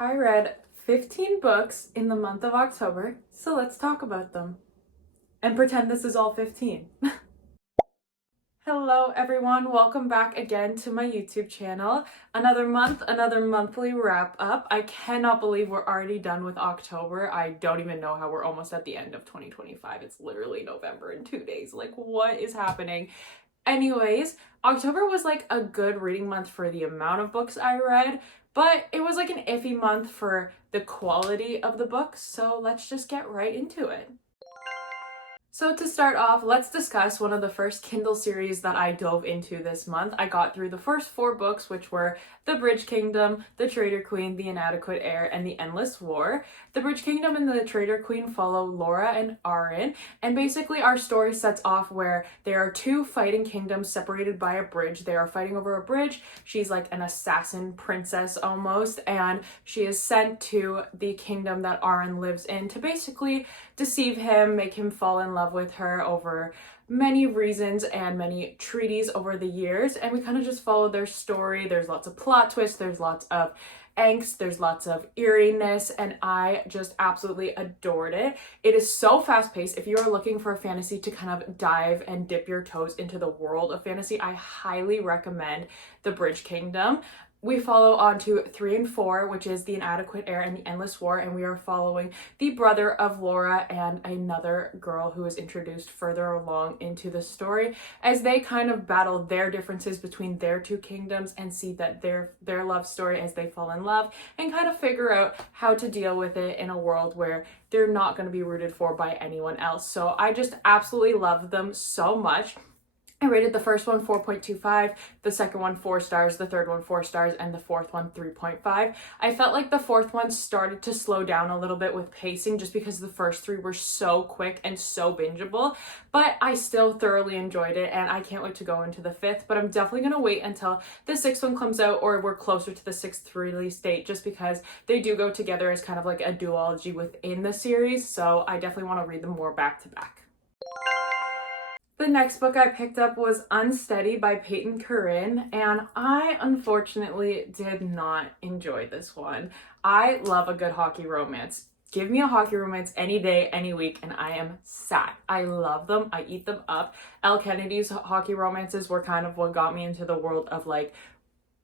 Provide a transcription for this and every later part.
I read 15 books in the month of October, so let's talk about them. And pretend this is all 15. Hello everyone, welcome back again to my YouTube channel. Another month, another monthly wrap up. I cannot believe we're already done with October. I don't even know how we're almost at the end of 2025. It's literally November in 2 days. Like, what is happening? Anyways, October was like a good reading month for the amount of books I read, but it was like an iffy month for the quality of the books, so let's just get right into it. So to start off, let's discuss one of the first Kindle series that I dove into this month. I got through the first 4 books, which were The Bridge Kingdom, The Traitor Queen, The Inadequate Heir, and The Endless War. The Bridge Kingdom and The Traitor Queen follow Laura and Arin, and basically our story sets off where there are 2 fighting kingdoms separated by a bridge. They are fighting over a bridge. She's like an assassin princess almost, and she is sent to the kingdom that Arin lives in to basically deceive him, make him fall in love with her over many reasons and many treaties over the years. And we kind of just follow their story. There's lots of plot twists, there's lots of angst, there's lots of eeriness, and I just absolutely adored it. It is so fast-paced. If you are looking for a fantasy to kind of dive and dip your toes into the world of fantasy, I highly recommend The Bridge Kingdom. We follow on to 3 and 4, which is The Inadequate Heir and The Endless War, and we are following the brother of Laura and another girl who is introduced further along into the story as they kind of battle their differences between their 2 kingdoms and see that their love story as they fall in love and kind of figure out how to deal with it in a world where they're not going to be rooted for by anyone else. So I just absolutely love them so much. I rated the first one 4.25, the second one 4 stars, the third one 4 stars, and the fourth one 3.5. I felt like the fourth one started to slow down a little bit with pacing just because the first 3 were so quick and so bingeable, but I still thoroughly enjoyed it and I can't wait to go into the 5th, but I'm definitely going to wait until the 6th one comes out or we're closer to the 6th release date just because they do go together as kind of like a duology within the series, so I definitely want to read them more back to back. The next book I picked up was Unsteady by Peyton Corinne, and I unfortunately did not enjoy this one. I love a good hockey romance. Give me a hockey romance any day, any week, and I am sad. I love them. I eat them up. Elle Kennedy's hockey romances were kind of what got me into the world of like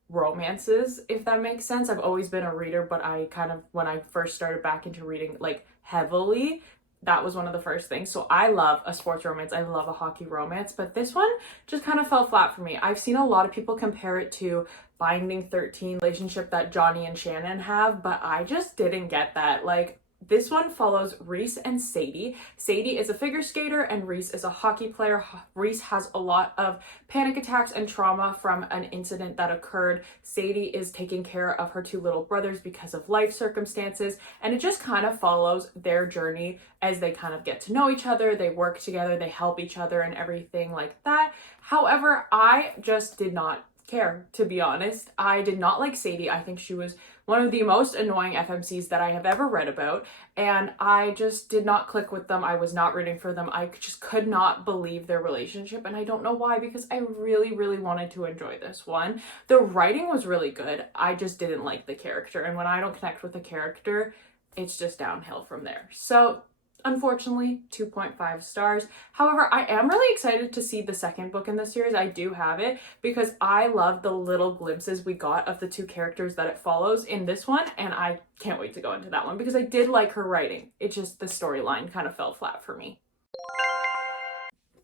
romances, if that makes sense. I've always been a reader, but I kind of, when I first started back into reading like heavily, that was one of the first things. So I love a sports romance. I love a hockey romance, but this one just kind of fell flat for me. I've seen a lot of people compare it to Binding 13 relationship that Johnny and Shannon have, but I just didn't get that. Like, this one follows Reese and Sadie. Sadie is a figure skater and Reese is a hockey player. Reese has a lot of panic attacks and trauma from an incident that occurred. Sadie is taking care of her 2 little brothers because of life circumstances, and it just kind of follows their journey as they kind of get to know each other, they work together, they help each other and everything like that. However, I just did not care, to be honest. I did not like Sadie. I think she was one of the most annoying FMCs that I have ever read about, and I just did not click with them. I was not rooting for them. I just could not believe their relationship, and I don't know why, because I really, really wanted to enjoy this one. The writing was really good. I just didn't like the character, and when I don't connect with a character, it's just downhill from there. So unfortunately, 2.5 stars. However, I am really excited to see the second book in the series. I do have it because I love the little glimpses we got of the 2 characters that it follows in this one, and I can't wait to go into that one because I did like her writing. It just, the storyline kind of fell flat for me.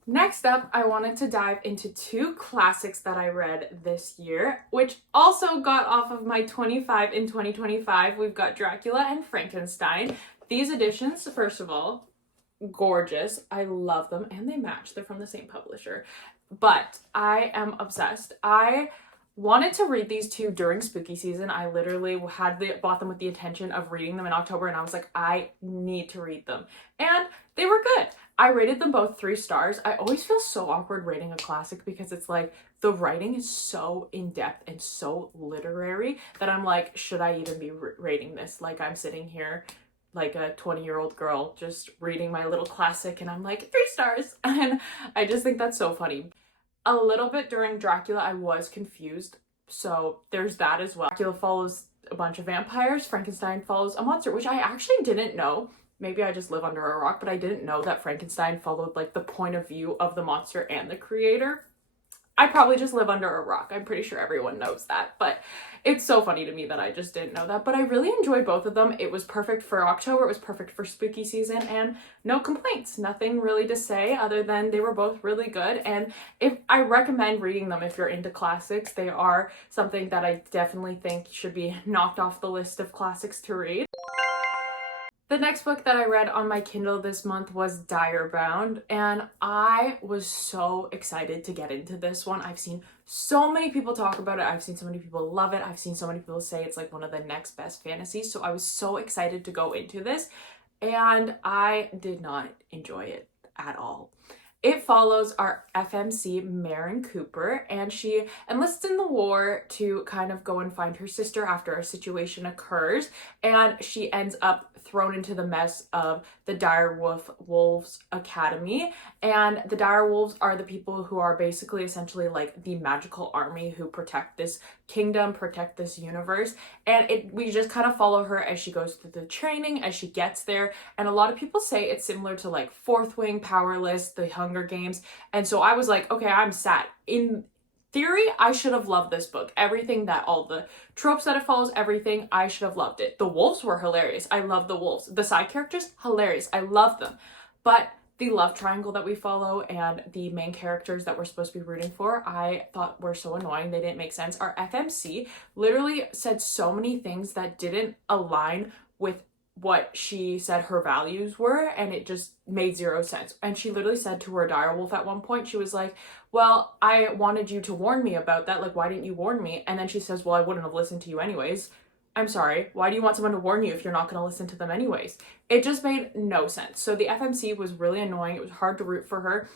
Next up, I wanted to dive into 2 classics that I read this year, which also got off of my 25 in 2025. We've got Dracula and Frankenstein. These editions, first of all, gorgeous. I love them and they match. They're from the same publisher. But I am obsessed. I wanted to read these 2 during spooky season. I literally bought them with the intention of reading them in October, and I was like, I need to read them. And they were good. I rated them both 3 stars. I always feel so awkward rating a classic because it's like the writing is so in-depth and so literary that I'm like, should I even be rating this? Like, I'm sitting here like a 20-year-old girl just reading my little classic and I'm like 3 stars. And I just think that's so funny. A little bit during Dracula I was confused, so there's that as well. Dracula follows a bunch of vampires. Frankenstein follows a monster, which I actually didn't know. Maybe I just live under a rock, but I didn't know that Frankenstein followed like the point of view of the monster and the creator. I probably just live under a rock. I'm pretty sure everyone knows that, but it's so funny to me that I just didn't know that. But I really enjoyed both of them. It was perfect for October. It was perfect for spooky season, and no complaints. Nothing really to say other than they were both really good. And if I recommend reading them if you're into classics, they are something that I definitely think should be knocked off the list of classics to read. The next book that I read on my Kindle this month was Dire Bound, and I was so excited to get into this one. I've seen so many people talk about it. I've seen so many people love it. I've seen so many people say it's like one of the next best fantasies. So I was so excited to go into this, and I did not enjoy it at all. It follows our FMC Maren Cooper, and she enlists in the war to kind of go and find her sister after a situation occurs, and she ends up thrown into the mess of the Dire Wolves Academy. And the Dire Wolves are the people who are basically essentially like the magical army who protect this kingdom, protect this universe. And we just kind of follow her as she goes through the training, as she gets there. And a lot of people say it's similar to like Fourth Wing, Powerless, The Hunger Games. And so I was like, okay, I'm sat. In theory, I should have loved this book. Everything that, all the tropes that it follows, everything, I should have loved it. The wolves were hilarious. I love the wolves. The side characters, hilarious. I love them. But the love triangle that we follow and the main characters that we're supposed to be rooting for, I thought were so annoying. They didn't make sense. Our FMC literally said so many things that didn't align with what she said her values were, and it just made zero sense. And she literally said to her direwolf at one point, she was like, well, I wanted you to warn me about that. Like, why didn't you warn me? And then she says, well, I wouldn't have listened to you anyways. I'm sorry. Why do you want someone to warn you if you're not going to listen to them anyways? It just made no sense. So the FMC was really annoying. It was hard to root for her.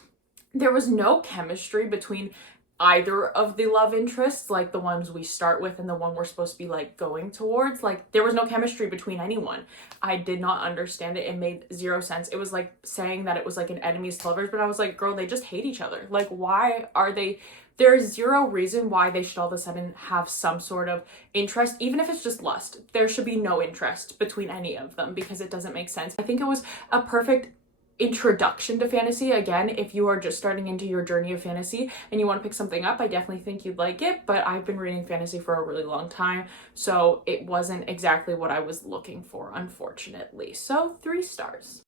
There was no chemistry between either of the love interests, like the ones we start with and the one we're supposed to be like going towards. Like, there was no chemistry between anyone. I did not understand it. It made zero sense. It was like saying that it was like an enemies to lovers, but I was like, girl, they just hate each other. Like, why are they? There's zero reason why they should all of a sudden have some sort of interest, even if it's just lust. There should be no interest between any of them because it doesn't make sense. I think it was a perfect introduction to fantasy. Again, if you are just starting into your journey of fantasy and you want to pick something up, I definitely think you'd like it, but I've been reading fantasy for a really long time, so it wasn't exactly what I was looking for, unfortunately. So 3 stars.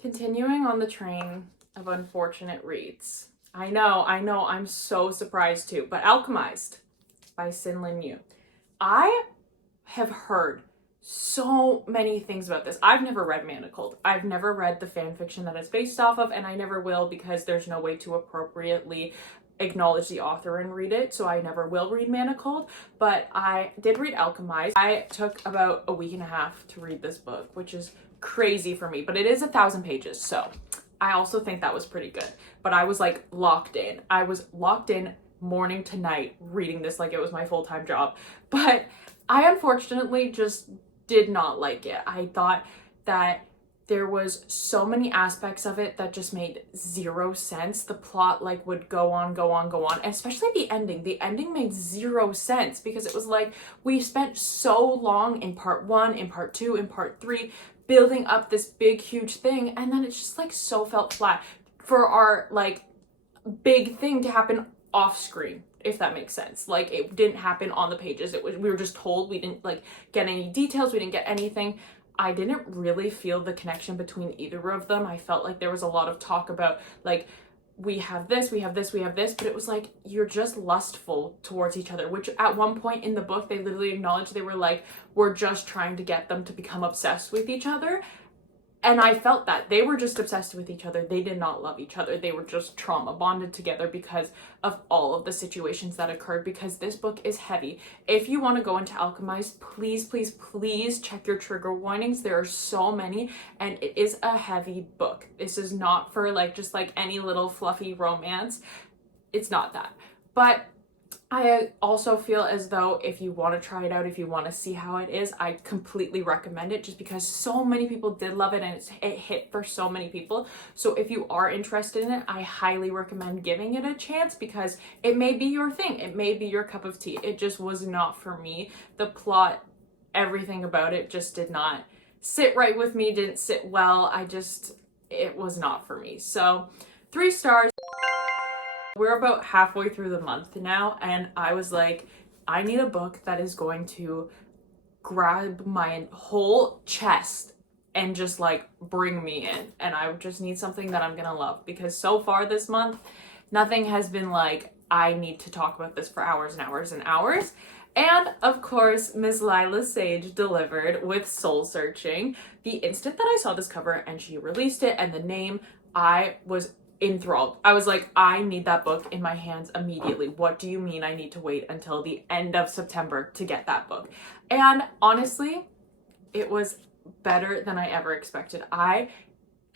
Continuing on the train of unfortunate reads. I know, I'm so surprised too, but Alchemized by Sin Lin Yu. I have heard so many things about this. I've never read Manacled. I've never read the fan fiction that it's based off of, and I never will because there's no way to appropriately acknowledge the author and read it, so I never will read Manacled, but I did read Alchemized. I took about a week and a half to read this book, which is crazy for me, but it is 1,000 pages, so I also think that was pretty good. But I was like locked in. I was locked in morning to night reading this like it was my full-time job, but I unfortunately just did not like it. I thought that there was so many aspects of it that just made zero sense. The plot like would go on, especially the ending. The ending made zero sense because it was like we spent so long in part 1, in part 2, in part 3 building up this big huge thing, and then it's just like so felt flat for our like big thing to happen off screen, if that makes sense. Like, it didn't happen on the pages. We were just told. We didn't like get any details. We didn't get anything. I didn't really feel the connection between either of them. I felt like there was a lot of talk about like, we have this, but it was like, you're just lustful towards each other, which at one point in the book, they literally acknowledged, they were like, we're just trying to get them to become obsessed with each other. And I felt that they were just obsessed with each other. They did not love each other. They were just trauma bonded together because of all of the situations that occurred, because this book is heavy. If you want to go into Alchemized, please check your trigger warnings. There are so many, and it is a heavy book. This is not for like just like any little fluffy romance. It's not that. But I also feel as though if you want to try it out, if you want to see how it is, I completely recommend it just because so many people did love it and it hit for so many people. So if you are interested in it, I highly recommend giving it a chance because it may be your thing. It may be your cup of tea. It just was not for me. The plot, everything about it just did not sit right with me, didn't sit well. It was not for me. So 3 stars. We're about halfway through the month now, and I was like, I need a book that is going to grab my whole chest and just like bring me in. And I just need something that I'm gonna love because so far this month, nothing has been like, I need to talk about this for hours and hours and hours. And of course, Miss Lila Sage delivered with Soul Searching. The instant that I saw this cover and she released it and the name, I was enthralled. I was like, I need that book in my hands immediately. What do you mean I need to wait until the end of September to get that book? And honestly, it was better than I ever expected. I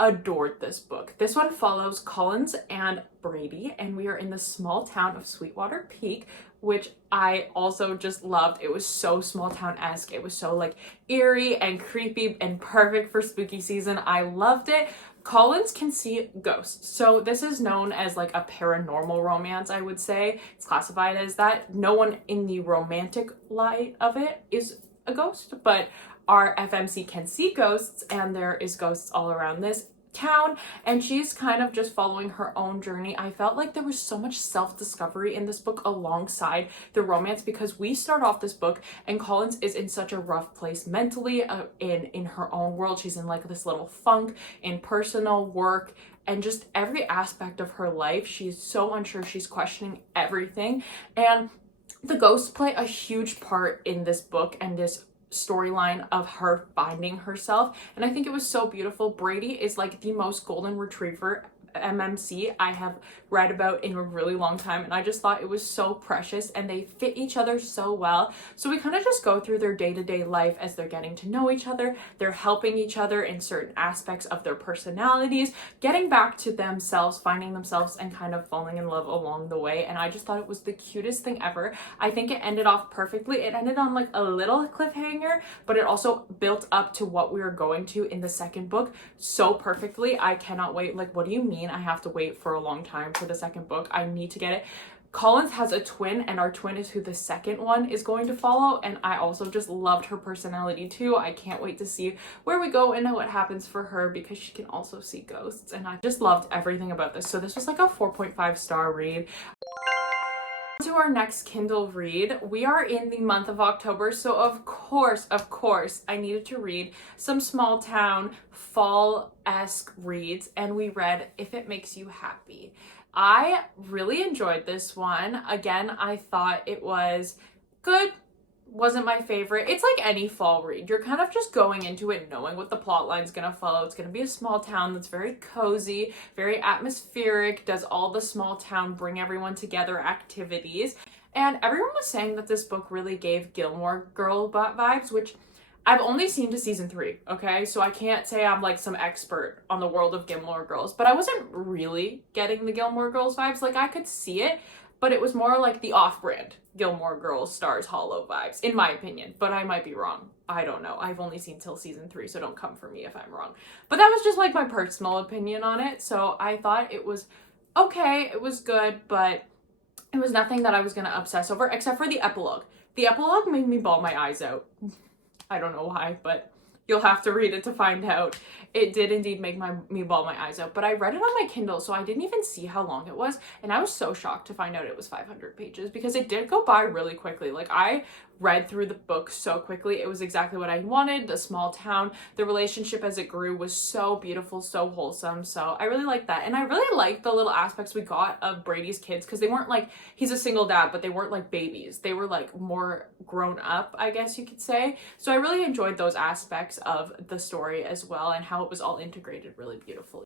adored this book. This one follows Collins and Brady, and we are in the small town of Sweetwater Peak, which I also just loved. It was so small town-esque. It was so like eerie and creepy and perfect for spooky season. I loved it. Collins can see ghosts. So this is known as like a paranormal romance, I would say. It's classified as that. No one in the romantic light of it is a ghost, but our FMC can see ghosts, and there is ghosts all around this town, and she's kind of just following her own journey. I felt like there was so much self-discovery in this book alongside the romance because we start off this book and Collins is in such a rough place mentally, in her own world. She's in like this little funk in personal work and just every aspect of her life. She's so unsure. She's questioning everything, and the ghosts play a huge part in this book and this storyline of her finding herself, and I think it was so beautiful. Brady is like the most golden retriever MMC I have read about in a really long time, and I just thought it was so precious and they fit each other so well. So we kind of just go through their day-to-day life as they're getting to know each other. They're helping each other in certain aspects of their personalities, getting back to themselves, finding themselves, and kind of falling in love along the way. And I just thought it was the cutest thing ever. I think it ended off perfectly. It ended on like a little cliffhanger, but it also built up to what we were going to in the second book so perfectly. I cannot wait. Like, what do you mean I have to wait for a long time for the second book? I need to get it. Collins has a twin, and our twin is who the second one is going to follow, and I also just loved her personality too. I can't wait to see where we go and what happens for her because she can also see ghosts, and I just loved everything about this. So this was like a 4.5 star read. To our next Kindle read. We are in the month of October, so of course, I needed to read some small town fall-esque reads, and we read If It Makes You Happy. I really enjoyed this one. Again, I thought it was good. Wasn't my favorite. It's like any fall read. You're kind of just going into it knowing what the plot line's gonna follow. It's gonna be a small town that's very cozy, very atmospheric, does all the small town bring everyone together activities. And everyone was saying that this book really gave Gilmore Girl vibes, which I've only seen to season 3, okay? So I can't say I'm like some expert on the world of Gilmore Girls, but I wasn't really getting the Gilmore Girls vibes. Like, I could see it, but it was more like the off-brand Gilmore Girls Stars Hollow vibes, in my opinion, but I might be wrong. I don't know. I've only seen till season 3, so don't come for me if I'm wrong. But that was just like my personal opinion on it, so I thought it was okay, it was good, but it was nothing that I was gonna obsess over, except for the epilogue. The epilogue made me bawl my eyes out. I don't know why, but you'll have to read it to find out. It did indeed make me bawl my eyes out, but I read it on my Kindle, so I didn't even see how long it was, and I was so shocked to find out it was 500 pages because it did go by really quickly. Like, I read through the book so quickly. It was exactly what I wanted. The small town, the relationship as it grew was so beautiful, so wholesome, so I really liked that. And I really liked the little aspects we got of Brady's kids because they weren't like, he's a single dad, but they weren't like babies. They were like more grown up, I guess you could say. So I really enjoyed those aspects of the story as well and how it was all integrated really beautifully.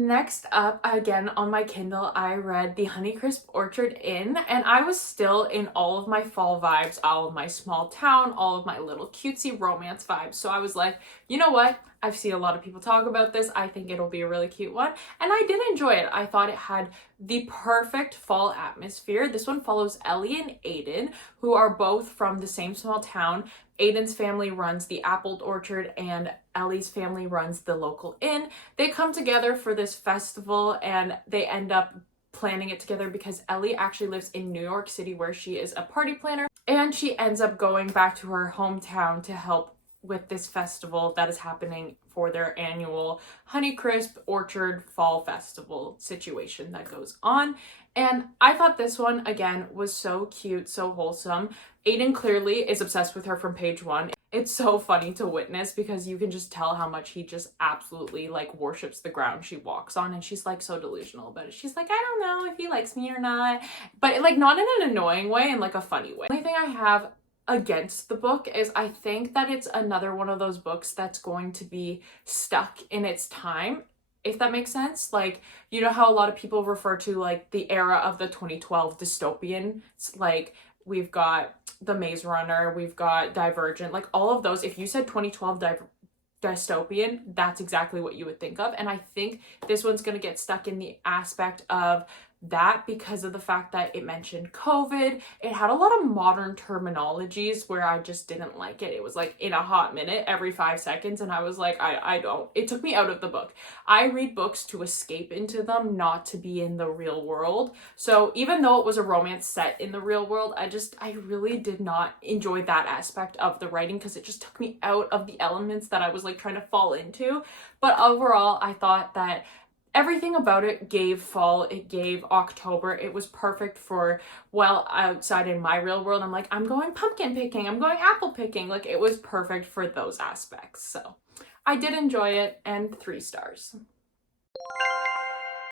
Next up, again on my Kindle, I read The Honeycrisp Orchard Inn, and I was still in all of my fall vibes, all of my small town, all of my little cutesy romance vibes. So I was like, you know what? I've seen a lot of people talk about this. I think it'll be a really cute one. And I did enjoy it. I thought it had the perfect fall atmosphere. This one follows Ellie and Aiden, who are both from the same small town. Aiden's family runs the apple orchard and Ellie's family runs the local inn. They come together for this festival and they end up planning it together because Ellie actually lives in New York City, where she is a party planner, and she ends up going back to her hometown to help with this festival that is happening for their annual Honeycrisp Orchard Fall Festival situation that goes on. And I thought this one, again, was so cute, so wholesome. Aiden clearly is obsessed with her from page one. It's so funny to witness because you can just tell how much he just absolutely like worships the ground she walks on, and she's like so delusional about it. She's like, I don't know if he likes me or not, but like not in an annoying way, in like a funny way. The only thing I have against the book is I think that it's another one of those books that's going to be stuck in its time, if that makes sense. Like, you know how a lot of people refer to like the era of the 2012 dystopian, it's like we've got The Maze Runner, we've got Divergent, like all of those. If you said 2012 dystopian, that's exactly what you would think of. And I think this one's going to get stuck in the aspect of that because of the fact that it mentioned COVID. It had a lot of modern terminologies where I just didn't like it. It was like in a hot minute every 5 seconds, and I was like, I don't. It took me out of the book. I read books to escape into them, not to be in the real world. So even though it was a romance set in the real world, I really did not enjoy that aspect of the writing because it just took me out of the elements that I was like trying to fall into. But overall, I thought that everything about it gave fall, it gave October. It was perfect for, well, outside in my real world, I'm like, I'm going pumpkin picking, I'm going apple picking. Like, it was perfect for those aspects. So I did enjoy it, and 3 stars.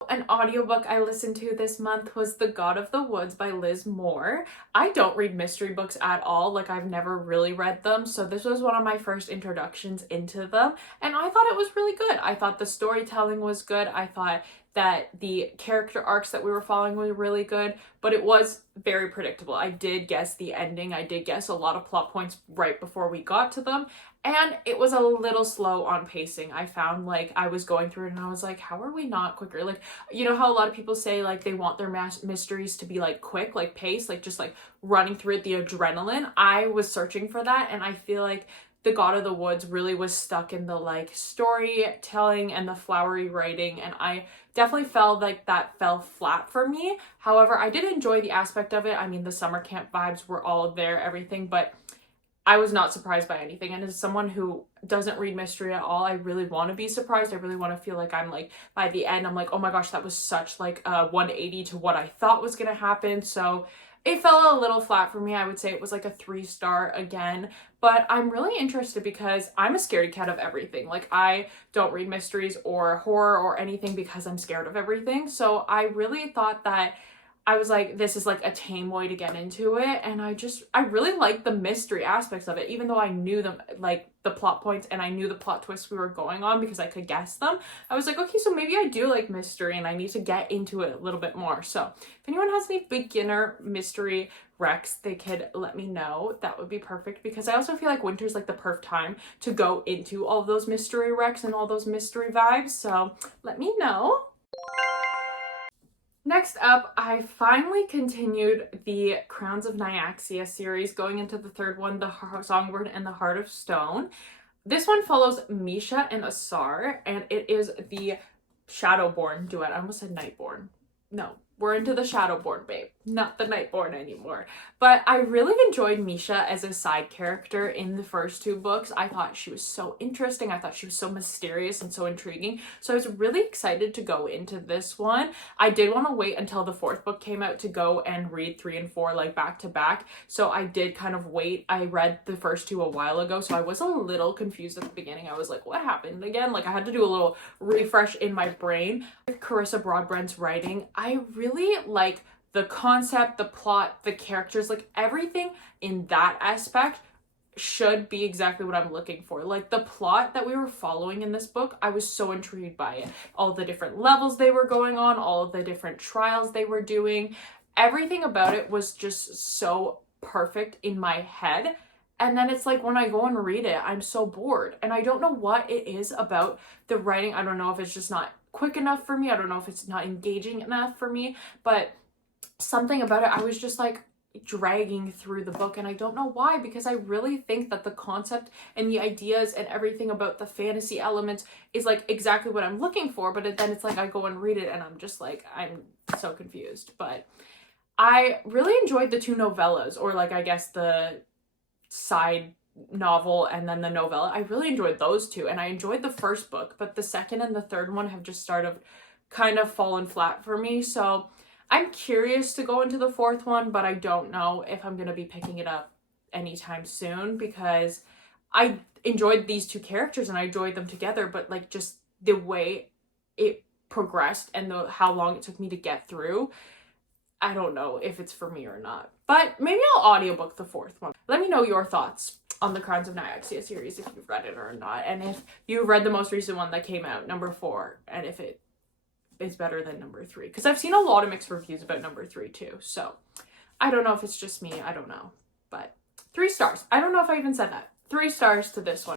An audiobook I listened to this month was The God of the Woods by Liz Moore. I don't read mystery books at all. Like, I've never really read them, so this was one of my first introductions into them, and I thought it was really good. I thought the storytelling was good. I thought that the character arcs that we were following were really good, but it was very predictable. I did guess the ending. I did guess a lot of plot points right before we got to them, and it was a little slow on pacing. I found like I was going through it and I was like, how are we not quicker? Like, you know how a lot of people say like they want their mysteries to be like quick, like pace, like just like running through it, the adrenaline. I was searching for that, and I feel like The God of the Woods really was stuck in the like storytelling and the flowery writing, and I definitely felt like that fell flat for me. However, I did enjoy the aspect of it. I mean, the summer camp vibes were all there, everything, but I was not surprised by anything. And as someone who doesn't read mystery at all, I really want to be surprised. I really want to feel like I'm like, by the end, I'm like, oh my gosh, that was such like a 180 to what I thought was going to happen. So it fell a little flat for me. I would say it was like a 3-star again, but I'm really interested because I'm a scaredy cat of everything. Like, I don't read mysteries or horror or anything because I'm scared of everything. So I really thought that I was like, this is like a tame way to get into it, and I really liked the mystery aspects of it, even though I knew them, like the plot points, and I knew the plot twists we were going on because I could guess them. I was like, okay, so maybe I do like mystery and I need to get into it a little bit more. So if anyone has any beginner mystery recs, they could let me know. That would be perfect, because I also feel like winter's like the perfect time to go into all those mystery recs and all those mystery vibes. So let me know. Next up, I finally continued the Crowns of Nyaxia series, going into the 3rd one, The Songbird and the Heart of Stone. This one follows Misha and Asar, and it is the Shadowborn duet. I almost said Nightborn. No, we're into the Shadowborn, babe, not the Nightborn anymore. But I really enjoyed Misha as a side character in the first 2 books. I thought she was so interesting. I thought she was so mysterious and so intriguing. So I was really excited to go into this one. I did want to wait until the 4th book came out to go and read 3 and 4 like back to back. So I did kind of wait. I read the first 2 a while ago, so I was a little confused at the beginning. I was like, what happened again? Like, I had to do a little refresh in my brain. With Carissa Broadbent's writing, I really like the concept, the plot, the characters, like everything in that aspect should be exactly what I'm looking for. Like, the plot that we were following in this book, I was so intrigued by it. All the different levels they were going on, all of the different trials they were doing, everything about it was just so perfect in my head. And then it's like when I go and read it, I'm so bored. And I don't know what it is about the writing. I don't know if it's just not quick enough for me. I don't know if it's not engaging enough for me, but something about it, I was just like dragging through the book, and I don't know why, because I really think that the concept and the ideas and everything about the fantasy elements is like exactly what I'm looking for, but then it's like I go and read it and I'm just like, I'm so confused. But I really enjoyed the 2 novellas, or like I guess the side novel and then the novella. I really enjoyed those 2, and I enjoyed the first book, but the second and the third one have just started kind of fallen flat for me. So I'm curious to go into the 4th one, but I don't know if I'm going to be picking it up anytime soon, because I enjoyed these 2 characters and I enjoyed them together, but like just the way it progressed and how long it took me to get through, I don't know if it's for me or not. But maybe I'll audiobook the 4th one. Let me know your thoughts on the Crimes of Nyaxia series, if you've read it or not, and if you've read the most recent one that came out, number 4, and if it is better than number 3, because I've seen a lot of mixed reviews about number 3 too. So I don't know if it's just me, I don't know, but 3 stars. I don't know if I even said that. 3 stars to this one.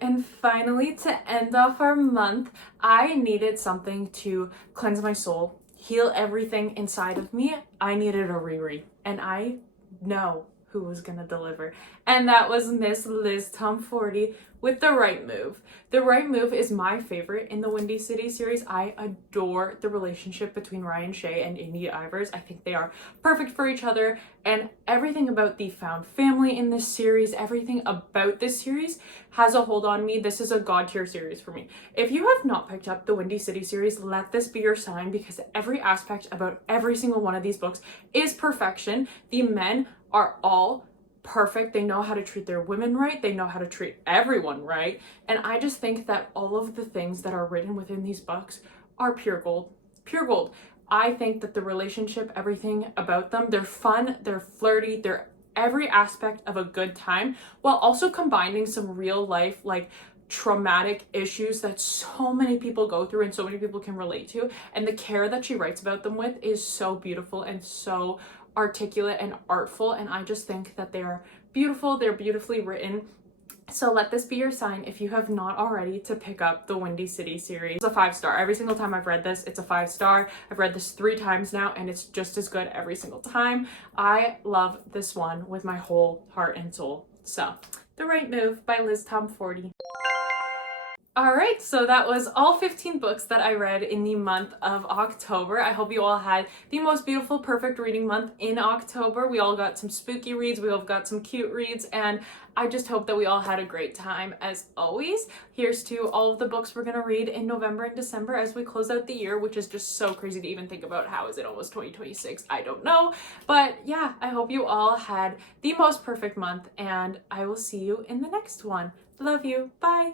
And finally, to end off our month, I needed something to cleanse my soul, heal everything inside of me. I needed a reread, and I know who was gonna deliver, and that was Miss Liz Tom40 with The Right Move. The Right Move is my favorite in the Windy City series. I adore the relationship between Ryan Shea and Indy Ivers. I think they are perfect for each other, and everything about the found family in this series, everything about this series has a hold on me. This is a god tier series for me. If you have not picked up the Windy City series, let this be your sign, because every aspect about every single one of these books is perfection. The men are all perfect. They know how to treat their women right. They know how to treat everyone right. And I just think that all of the things that are written within these books are pure gold. Pure gold. I think that the relationship, everything about them, they're fun, they're flirty, they're every aspect of a good time, while also combining some real life, like, traumatic issues that so many people go through and so many people can relate to. And the care that she writes about them with is so beautiful and so articulate and artful, and I just think that they are beautiful. They're beautifully written. So let this be your sign, if you have not already, to pick up the Windy City series. It's a 5-star. Every single time I've read this, it's a 5-star. I've read this 3 times now, and it's just as good every single time. I love this one with my whole heart and soul. So, The Right Move by Liz Tom40. Alright, so that was all 15 books that I read in the month of October. I hope you all had the most beautiful, perfect reading month in October. We all got some spooky reads, we all got some cute reads, and I just hope that we all had a great time as always. Here's to all of the books we're gonna read in November and December as we close out the year, which is just so crazy to even think about. How is it almost 2026? I don't know. But yeah, I hope you all had the most perfect month, and I will see you in the next one. Love you. Bye.